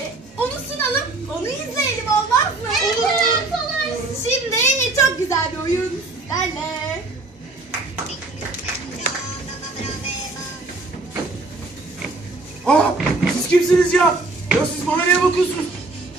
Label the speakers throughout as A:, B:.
A: E, onu sunalım, onu izleyelim olmaz mı?
B: Evet, olur.
A: Şimdi çok güzel bir oyun sizlerle.
C: Aa, siz kimsiniz ya? Ya siz bana niye bakıyorsunuz?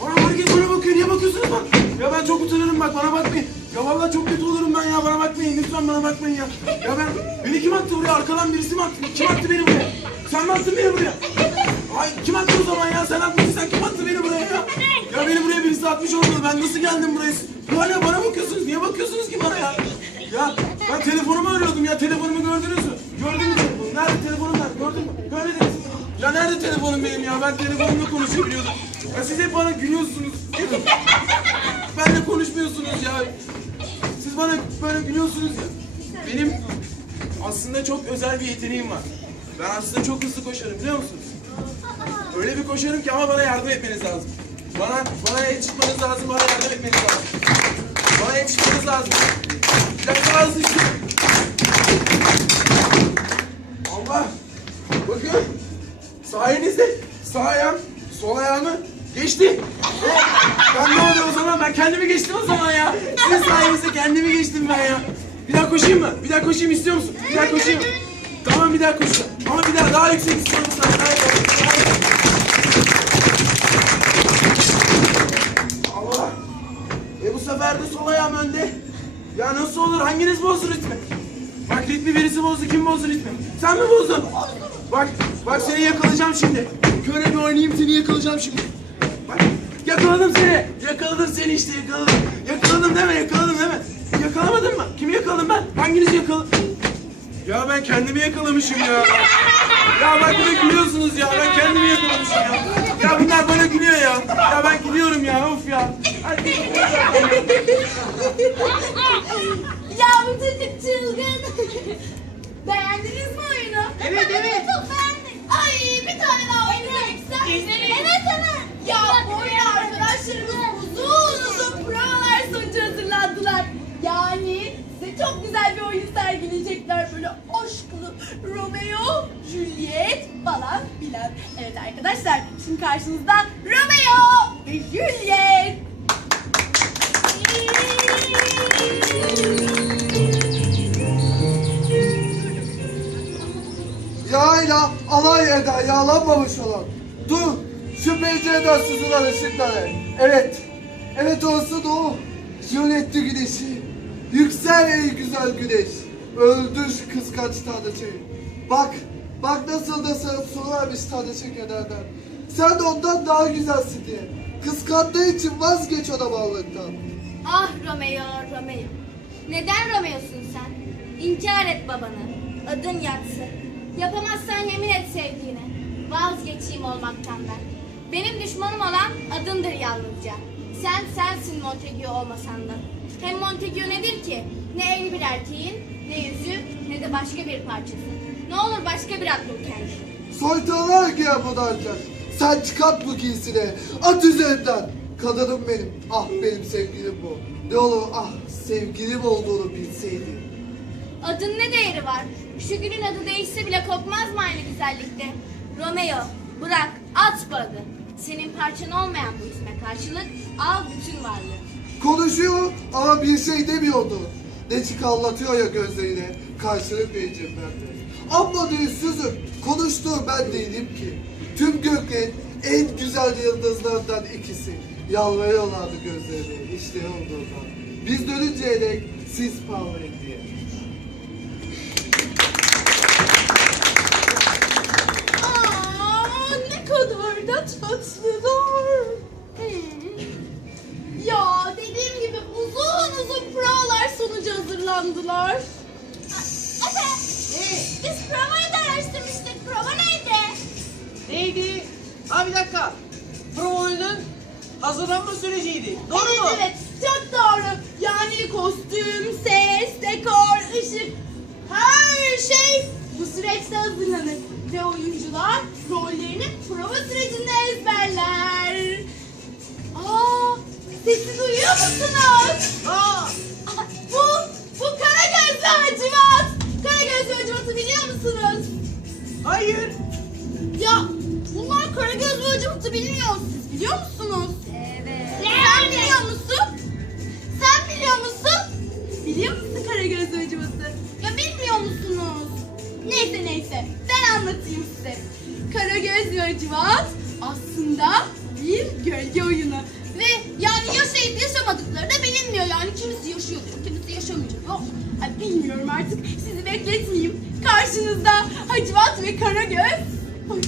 C: Bana herkes bana bakıyor. Niye bakıyorsunuz bak? Ya ben çok utanırım bak bana bakmayın. Ya vallahi çok kötü olurum ben ya bana bakmayın. Lütfen bana bakmayın ya. Ya ben beni kim attı buraya? Arkadan birisi mi attı? Kim attı beni buraya? Sen mi attın beni buraya? Ay kim attı o zaman ya? Sen atmışsın. Atmış olmalı. Ben nasıl geldim buraya? Ya hala bana bakıyorsunuz. Niye bakıyorsunuz ki bana ya? Ya ben telefonumu arıyordum ya. Telefonumu gördünüz mü? Gördün mü telefonu? Nerede telefonum nerede? Gördün mü? Görmediniz. Ya nerede telefonum benim ya? Ben telefonumla konuşabiliyordum. Ya siz hep bana gülüyorsunuz. Benle konuşmuyorsunuz ya. Siz bana böyle gülüyorsunuz ya. Benim aslında çok özel bir yeteneğim var. Ben aslında çok hızlı koşarım biliyor musunuz? Öyle bir koşarım ki ama bana yardım etmeniz lazım. Bana bana yetişmeniz lazım, bana yardım etmeniz lazım. Bana yetişmeniz lazım. Bir dakika az düştüm. Allah! Bakın. Sayenizde sağ ayağım, sol ayağımı geçti. Ben ne oluyor o zaman? Ben kendimi geçtim o zaman ya. Sizin sayenizde kendimi geçtim ben ya. Bir daha koşayım mı? Bir daha koşayım istiyor musun? Bir daha koşayım. Tamam bir daha koşacağım. Ama bir daha daha yüksek istiyorum sana. De sol ayağım önde. Ya nasıl olur? Hanginiz bozdu ritmi? Bak ritmi birisi bozdu. Kim bozdu ritmi? Sen mi bozdun? Bak, bak seni yakalayacağım şimdi. Köre bir oynayayım seni yakalayacağım şimdi. Bak, yakaladım seni. Yakaladım seni işte yakaladım. Yakaladım deme, yakaladım deme. Yakalamadın mı? Kimi yakaladım ben? Hanginizi yakaladım? Ya ben kendimi yakalamışım ya. Ya bak de gülüyorsunuz ya. Ben kendimi yakalamışım ya. Ya bunlar bana gülüyor ya. Ya ben gidiyorum ya. Of ya. Hadi.
A: Falan filan. Evet arkadaşlar şimdi karşınızda Romeo ve Juliet.
D: Yağıyla alay eder yağlanmamış olan. Dur şu pencereden süzülen ışıkları. Evet. Evet da o. Jülyetti güneşi. Yüksel ey güzel güneş. Öldür kıskanç tanrıçayı. Bak. Bak nasıl da sarıp sorarmış tanrıçı kederden. Sen ondan daha güzelsin diye. Kıskandığı için vazgeç ona varlıktan.
B: Ah Romeo, Romeo. Neden Romeo'sun sen? İnkar et babanı. Adın yatsı. Yapamazsan yemin et sevdiğine. Vazgeçeyim olmaktan ben. Benim düşmanım olan adındır yalnızca. Sen sensin Montague olmasan da. Hem Montague nedir ki? Ne evli bir erkeğin, ne yüzü, ne de başka bir parçası. Ne olur başka bir ad bul kendine.
D: Soytarılar giyer bunu ancak. Sen çıkart bu giysini. At üzerinden. Kadınım benim. Ah benim sevgilim bu. Ne olur ah sevgilim olduğunu bilseydi.
B: Adın ne değeri var? Şu günün adı değişse bile kokmaz mı aynı güzellikte? Romeo, bırak, at bu adı. Senin parçan olmayan bu isme karşılık al bütün varlığı.
D: Konuşuyor ama bir şey demiyordu. Ne çıkarlatıyor ya gözlerine. Karşılık vereceğim ben de. Amma yüzsüzüm. Konuştuğum ben değilim ki. Tüm göklerin en güzel yıldızlarından ikisi. Yalvarıyorlardı gözlerine işte olduğundan. Biz dönünceye dek siz parlayın diye.
A: Ne kadar da tatlılar. Hmm. Ya dediğim gibi uzun uzun provalar sonucu hazırlandılar.
B: Efe, biz provayı da araştırmıştık. Prova neydi?
E: Neydi? Ha bir dakika. Promo'nun hazırlanma süreciydi. Doğru
A: evet,
E: mu?
A: evet çok doğru. Yani kostüm, ses, dekor, ışık her şey bu süreçte hazırlanır. Ve oyuncular rollerini prova sürecinde ezberler. Aa, sesi duyuyor musunuz? Anlatayım size. Karagöz ve Acıbat aslında bir gölge oyunu. Ve yani yaşayıp yaşamadıkları da bilinmiyor yani. Kimisi yaşıyor diyor, kimisi yaşamıyor diyor. Ay bilmiyorum artık sizi bekletmeyeyim. Karşınızda Hacivat ve Karagöz. Ay.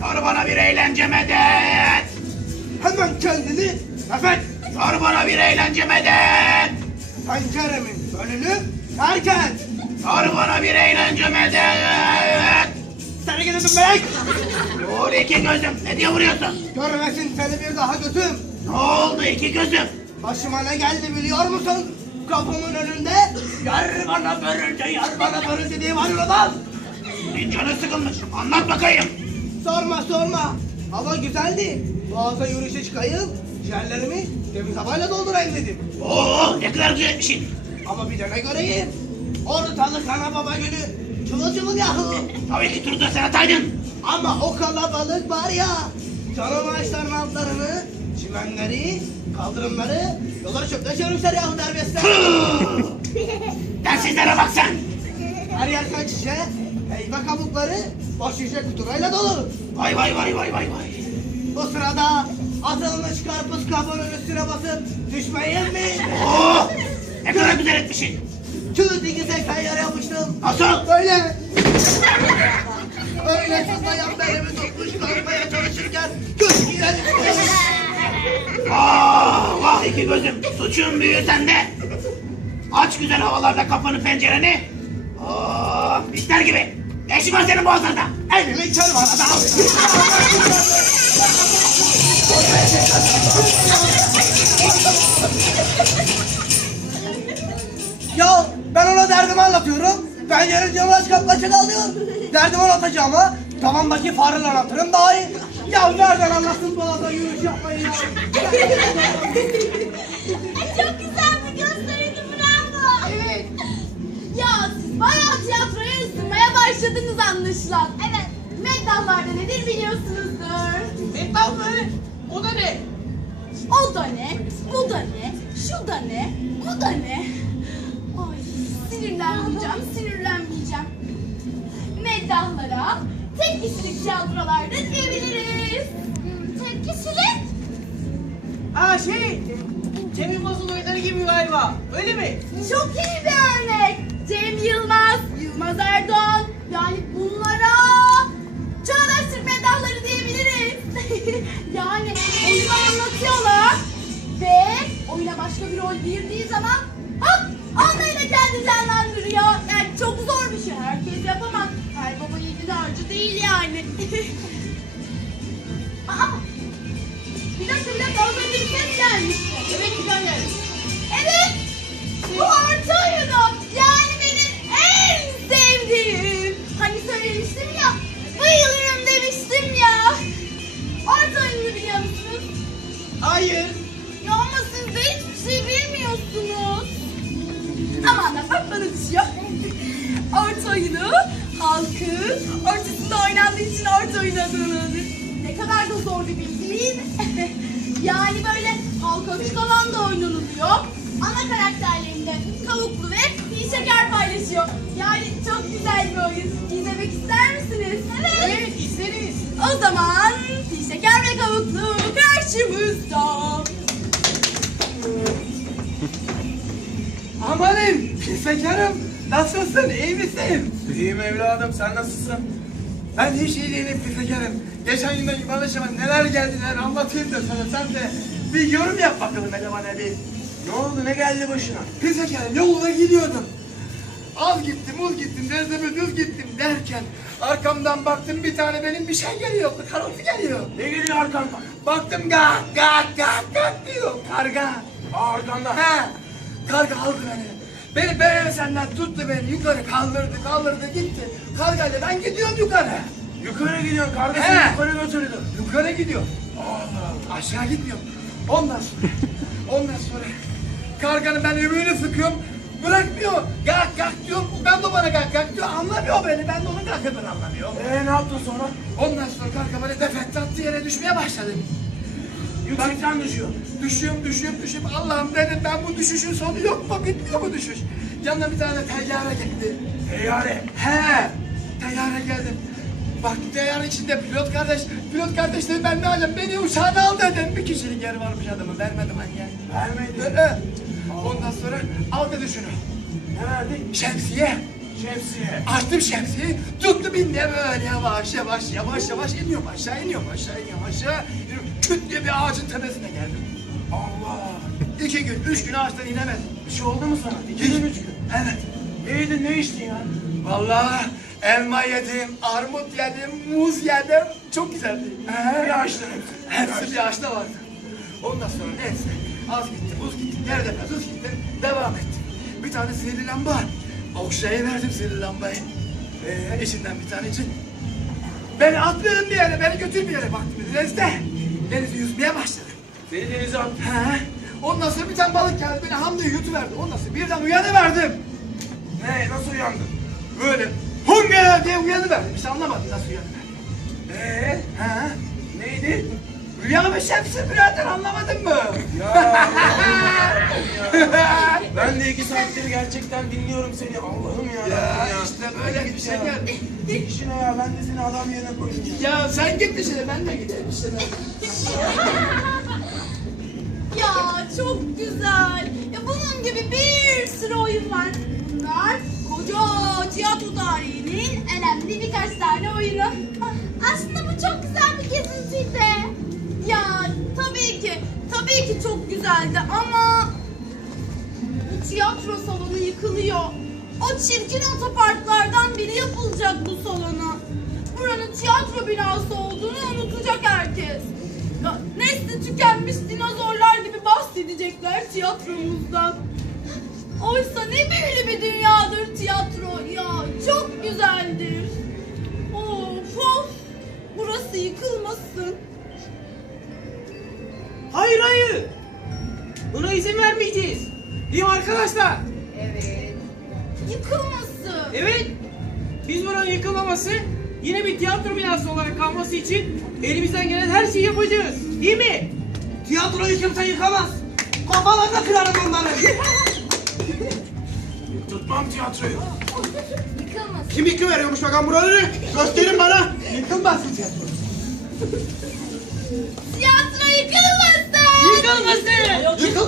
F: Sor bana bir eğlence medet.
G: Hemen kendini
F: Efendim? Sor bana bir eğlence medet.
G: Penceremin önünü terk et.
F: Sor bana bir eğlence medet.
G: Seni gidelim melek.
F: Dur iki gözüm. Ne diye vuruyorsun?
G: Görmesin seni bir daha götüm.
F: Ne oldu iki gözüm?
G: Başıma ne geldi biliyor musun? Kapımın önünde yar bana börünce yar bana börünce diye var adam.
F: Senin canın sıkılmış. Anlat bakayım.
G: Sorma sorma. Hava güzeldi. Boğaza yürüyüşe çıkayım. Ciğerlerimi temiz havayla doldurayım dedim.
F: Oo ne kadar güzel bir şey.
G: Ama bir de ne göreyim? Ortalık ana baba günü. Çılıl çılıl yahu.
F: Tabii ki turu da sen ataydın.
G: Ama o kalabalık var ya. Canım ağaçların altlarını, çimenleri, kaldırımları, yolları çöpten çevirmişler yahu derbestler.
F: Tüh! Dersizlere bak sen.
G: Her yer kan şişe, meyve kabukları, boş şişe kuturayla dolu.
F: Vay vay vay vay vay vay.
G: Bu sırada atılmış karpuz kabuğunun üstüne basıp düşmeyin mi?
F: Oo ne kadar güzel etmişsin.
G: Çığ dikizek ben yere yapmıştım.
F: Nasıl?
G: Böyle. Öyle sızlayan belimi tutmuş kalkmaya çalışırken göz girelim.
F: Vah vah iki gözüm. Suçun büyüğü sende. Aç güzel havalarda kafanı pencereni. Oh ister gibi. Ne işin var senin boğazında?
G: Elimi kör var adam. Ya ben ona derdimi anlatıyorum. Ben yarın camı aç kapkaça kalıyor. Derdimi anlatacağıma tavandaki fareyle anlatırım daha iyi. Ya nereden anlatsın bu adam yürüyüş yapmayı ya.
A: Çok güzel bir gösteriydi bravo. Evet. Ya siz bayağı tiyatroya ısınmaya başladınız anlaşılan. Evet. Meddahlarda nedir biliyorsunuzdur.
E: Metal mı? O da ne?
A: O da ne, bu da ne, şu da ne, bu da ne. Ay sinirlenmeyeceğim, sinirlenmeyeceğim. Meddahlara tek kişilik tiyatrolarda diyebiliriz. Tek kişilik?
E: Aa şey. Cem Yılmaz'ın oyunları gibi galiba. Öyle mi?
A: Çok iyi bir örnek. Cem Yılmaz, Yılmaz Erdoğan. Yani bunlara yani oyunu anlatıyorlar ve oyuna başka bir rol girdiği zaman hop anlayla kendi canlandırıyor. Orta oyunu halkın ortasında oynandığı için orta oyunu adını. Ne kadar da zor bir bilgi değil mi? yani böyle halka açık alanda oynanılıyor. Ana karakterlerinde kavuklu ve iyi şeker paylaşıyor. Yani çok güzel bir oyun. İzlemek ister misiniz? Evet.
E: Evet isteriz.
A: O zaman iyi şeker ve kavuklu karşımızda.
G: Amanım şekerim nasılsın iyi misin?
C: İyiyim evladım sen nasılsın?
G: Ben hiç iyi değilim şekerim. Geçen gün de başıma neler geldiler anlatayım da sana sen de bir yorum yap bakalım hele bana bir.
C: Ne oldu ne geldi başına?
G: Şekerim yolda gidiyordum. Az gittim uz gittim derzeme düz gittim derken arkamdan baktım bir tane benim bir şey geliyor karaltı geliyor.
C: Ne geliyor arkandan?
G: Baktım gak gak gak gak diyor karga.
C: Aa arkanda.
G: He, karga aldı beni. Beni böyle senden tuttu beni yukarı kaldırdı kaldırdı gitti. Kargayla ben gidiyorum yukarı.
C: Yukarı gidiyorsun kardeşim
G: He.
C: yukarı götürdü.
G: Yukarı gidiyor.
C: Allah Allah.
G: Aşağı gitmiyorum. Ondan sonra, ondan sonra karganın ben ümüğünü sıkıyorum. Bırakmıyor. Gak gak diyor. Ben de bana gak gak diyor. Anlamıyor beni. Ben de onun gakını anlamıyorum.
C: Ee ne yaptın sonra?
G: Ondan sonra kanka böyle defet attı yere düşmeye başladım.
C: Yüksekten düşüyor.
G: Düşüyorum, düşüyorum, düşüyorum. Allah'ım dedim ben bu düşüşün sonu yok mu? Bitmiyor mu düşüş? Yanına bir tane teyyare geldi.
C: Teyyare.
G: He, teyyare geldim. Bak teyyare içinde pilot kardeş. Pilot kardeş dedi ben ne alacağım? Beni uçağına al dedim. Bir kişilik yer varmış adamı. Vermedim anne.
C: Vermedi.
G: Ee, Ondan sonra al dedi şunu.
C: Ne verdi?
G: Şemsiye.
C: Şemsiye.
G: Açtım şemsiyeyi, tuttu bindi böyle yavaş yavaş yavaş yavaş iniyorum aşağı iniyorum aşağı iniyorum aşağı. Küt diye bir ağacın tepesine geldim.
C: Allah.
G: İki gün, üç gün ağaçtan inemedim.
C: Bir şey oldu mu sana? İki gün üç gün.
G: Evet.
C: Ne yedin ne içtin ya?
G: Vallahi elma yedim, armut yedim, muz yedim. Çok güzeldi.
C: He, bir ağaçtan hepsi.
G: Hepsi bir ağaçta vardı. Ondan sonra neyse az gitti, buz gitti, nerede biraz uz gitti, devam ettim. Bir tane sihirli lamba. Okşayıverdim sihirli lambayı. Ee, içinden bir tane için. Beni atmayın bir yere, beni götür bir yere. Baktım denizde. Yüzmeye başladım.
C: Seni denize attı.
G: He. Ondan sonra bir tane balık geldi, beni hamle yutuverdi. Ondan sonra birden uyanıverdim.
C: Ne? Nasıl uyandın?
G: Böyle hunger diye uyanıverdim. İşte anlamadım nasıl uyanıverdim.
C: Ee?
G: He.
C: Neydi?
G: Rüyamış hepsi birader anlamadın mı?
C: Ya. Ben de iki saattir gerçekten dinliyorum seni. Allah'ım ya.
G: Ya
C: ya.
G: işte böyle bir şey geldi.
C: Git işine ya ben de seni adam yerine koyayım ya.
G: Ya sen git işine ben de giderim işine.
A: Ya çok güzel. Ya bunun gibi bir sürü oyun var. Bunlar koca tiyatro tarihinin önemli birkaç tane oyunu. Aslında bu çok güzel bir gezintiydi. Ya tabii ki, tabii ki çok güzeldi ama tiyatro salonu yıkılıyor. O çirkin otoparklardan biri yapılacak bu salona. Buranın tiyatro binası olduğunu unutacak herkes. Nesli tükenmiş dinozorlar gibi bahsedecekler tiyatromuzdan. Oysa ne büyülü bir dünyadır tiyatro ya. Çok güzeldir. Of of. Burası yıkılmasın.
E: Hayır hayır. Buna izin vermeyeceğiz. Değil mi arkadaşlar?
A: Yıkılmasın.
E: Evet. Biz buranın yıkılmaması, yine bir tiyatro binası olarak kalması için elimizden gelen her şeyi yapacağız. Değil mi? Tiyatroyu kimse yıkamaz. Kafalarına kırarım onları.
C: Tutmam tiyatroyu.
B: Yıkılmasın.
C: Kim iki veriyormuş bakalım buraları? Gösterin bana.
G: Yıkılmasın tiyatro.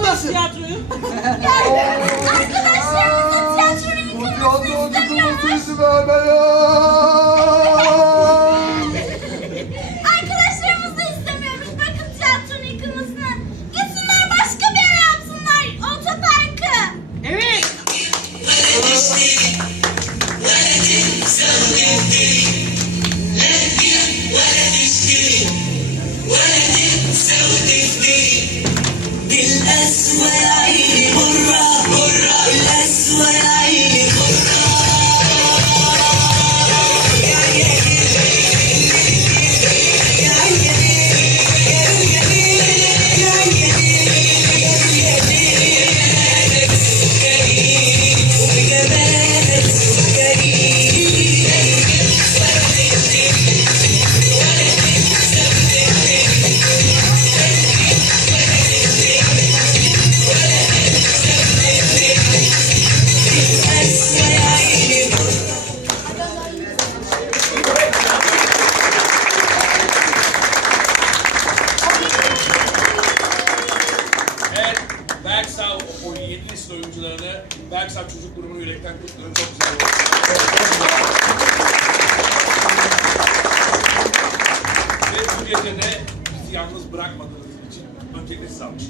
A: Yıkılmasın.
E: Yıkılmasın. Tiyatroyu.
A: Arkadaşlarımızın tiyatroyu
G: Bu
A: yıkılmasını
G: tiyatro
A: istemiyorlar.
G: yıkılmasın vermeyin.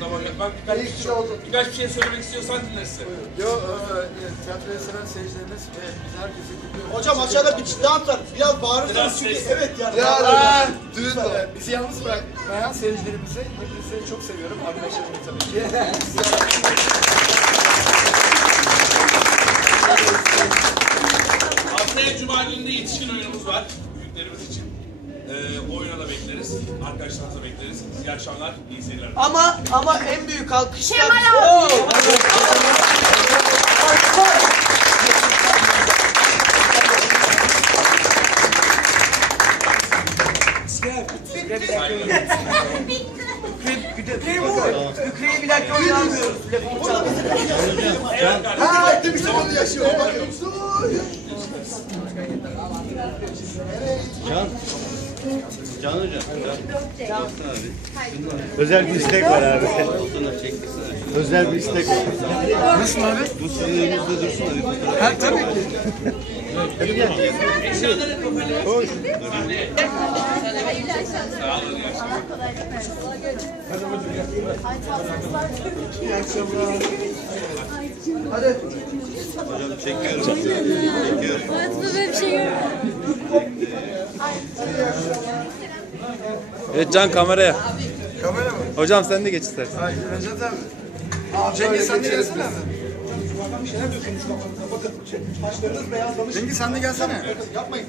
H: bak, bak birkaç,
D: İyi ki oldu.
H: birkaç bir şey söylemek istiyorsan dinlersin.
D: Yo, e, tiyatroyu seven seyircilerimiz ve biz herkese kutluyoruz.
I: Hocam aşağıda bir daha var. Biraz bağırırsanız
H: Biraz
I: çünkü evet yani.
D: Ya,
I: Aa,
D: düğün de.
G: Bizi yalnız bırakmayan seyircilerimizi hepinizi çok seviyorum. Arkadaşlarımı tabii ki.
H: Haftaya Cuma günü de yetişkin oyunumuz var. Büyüklerimiz için. Ee, oyuna da bekleriz. Arkadaşlarınızı da bekleriz. İyi akşamlar, iyi seyirler.
J: Ama ama en büyük alkışlar...
B: Kemal abi.
J: Fükre'yi bir dakika oynamıyoruz. Telefonu çaldı.
H: Eğer kardeşim-
D: Ha, etti bir şey oldu yaşıyor. Bakın.
A: Can hocam. Özel bir istek var abi. Özel bir istek var. Nasıl abi? Bu sizin önünüzde dursun abi. Ha tabii ki. Hoş. Hocam çekiyorum. Çekiyorum.
K: Evet Can kameraya.
D: Kamera mı?
K: Hocam sen de geç istersen.
D: Ay, Recep abi. Abi, Cengiz sen de gelsene abi.
G: Cengiz sen de gelsene.
D: Yapmayın.